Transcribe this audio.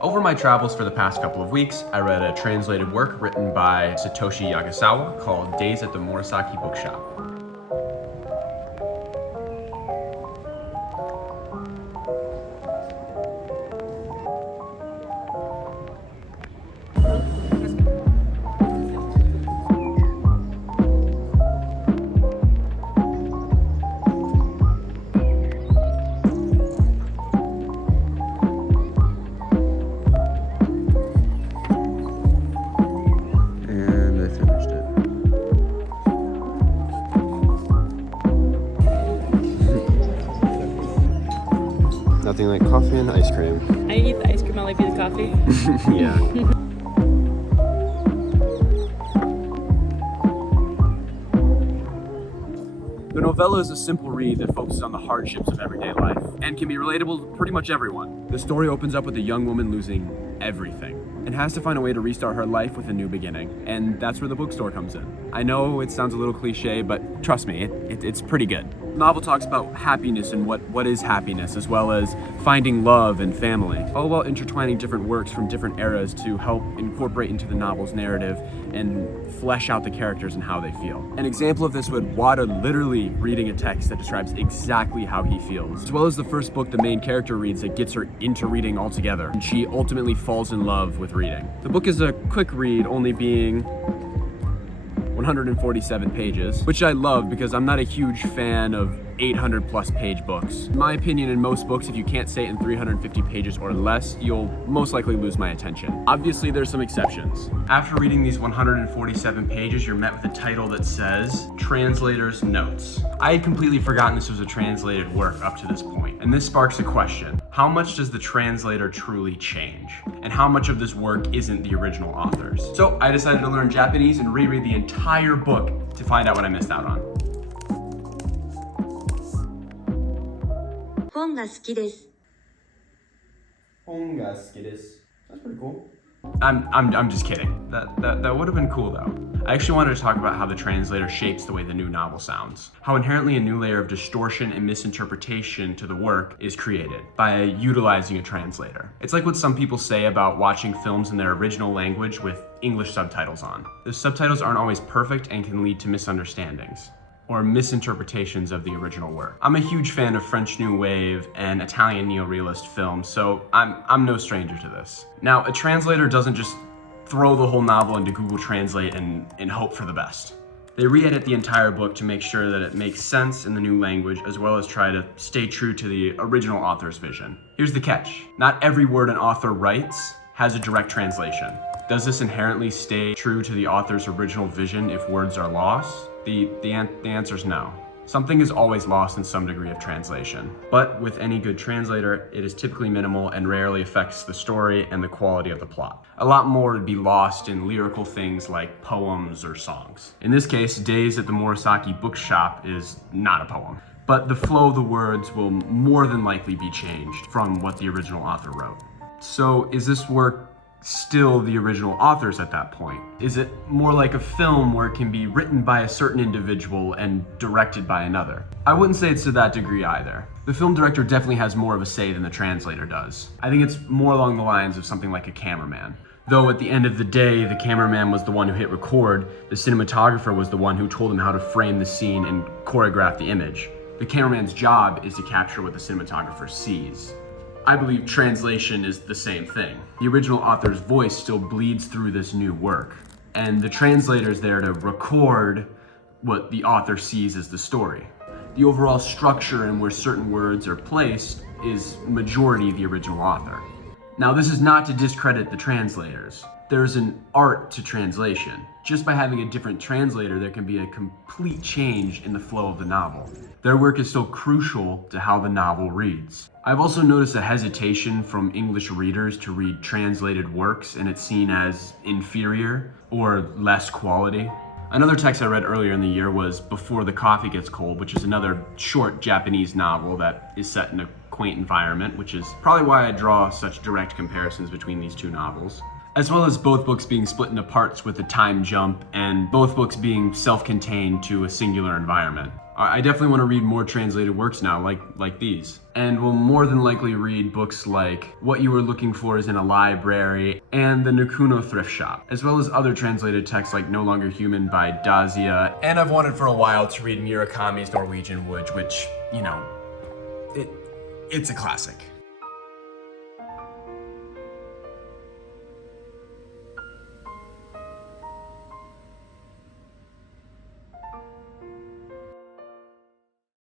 Over my travels for the past couple of weeks, I read a translated work written by Satoshi Yagasawa called Days at the Murasaki Bookshop. Nothing like coffee and ice cream. I eat the ice cream, I'll leave you the coffee. Yeah. The novella is a simple read that focuses on the hardships of everyday life and can be relatable to pretty much everyone. The story opens up with a young woman losing everything and has to find a way to restart her life with a new beginning. And that's where the bookstore comes in. I know it sounds a little cliche, but trust me, it's pretty good. The novel talks about happiness and what is happiness, as well as finding love and family, all while intertwining different works from different eras to help incorporate into the novel's narrative and flesh out the characters and how they feel. An example of this would Wada literally reading a text that describes exactly how he feels, as well as the first book the main character reads that gets her into reading altogether, and she ultimately falls in love with reading. The book is a quick read, only being 147 pages, which I love because I'm not a huge fan of 800 plus page books. In my opinion, in most books, if you can't say it in 350 pages or less, you'll most likely lose my attention. Obviously, there's some exceptions. After reading these 147 pages, you're met with a title that says Translator's Notes. I had completely forgotten this was a translated work up to this point, and this sparks a question. How much does the translator truly change? And how much of this work isn't the original author's? So I decided to learn Japanese and reread the entire book to find out what I missed out on. 本が好きです。 That's pretty cool. I'm just kidding. That would have been cool though. I actually wanted to talk about how the translator shapes the way the new novel sounds. How inherently a new layer of distortion and misinterpretation to the work is created by utilizing a translator. It's like what some people say about watching films in their original language with English subtitles on. The subtitles aren't always perfect and can lead to misunderstandings or misinterpretations of the original work. I'm a huge fan of French New Wave and Italian neorealist films, so I'm no stranger to this. Now, a translator doesn't just throw the whole novel into Google Translate and hope for the best. They re-edit the entire book to make sure that it makes sense in the new language, as well as try to stay true to the original author's vision. Here's the catch. Not every word an author writes has a direct translation. Does this inherently stay true to the author's original vision if words are lost? The answer is no. Something is always lost in some degree of translation. But with any good translator, it is typically minimal and rarely affects the story and the quality of the plot. A lot more would be lost in lyrical things like poems or songs. In this case, Days at the Murasaki Bookshop is not a poem. But the flow of the words will more than likely be changed from what the original author wrote. So is this work still the original author's at that point? Is it more like a film where it can be written by a certain individual and directed by another? I wouldn't say it's to that degree either. The film director definitely has more of a say than the translator does. I think it's more along the lines of something like a cameraman. Though at the end of the day, the cameraman was the one who hit record, the cinematographer was the one who told him how to frame the scene and choreograph the image. The cameraman's job is to capture what the cinematographer sees. I believe translation is the same thing. The original author's voice still bleeds through this new work, and the translator's there to record what the author sees as the story. The overall structure and where certain words are placed is majority the original author. Now, this is not to discredit the translators. There's an art to translation. Just by having a different translator, there can be a complete change in the flow of the novel. Their work is still crucial to how the novel reads. I've also noticed a hesitation from English readers to read translated works, and it's seen as inferior or less quality. Another text I read earlier in the year was Before the Coffee Gets Cold, which is another short Japanese novel that is set in a quaint environment, which is probably why I draw such direct comparisons between these two novels. As well as both books being split into parts with a time jump, and both books being self-contained to a singular environment. I definitely want to read more translated works now, like these. And will more than likely read books like What You Were Looking For Is in a Library and The Nakuno Thrift Shop, as well as other translated texts like No Longer Human by Dazia. And I've wanted for a while to read Murakami's Norwegian Wood, which, you know, it's a classic.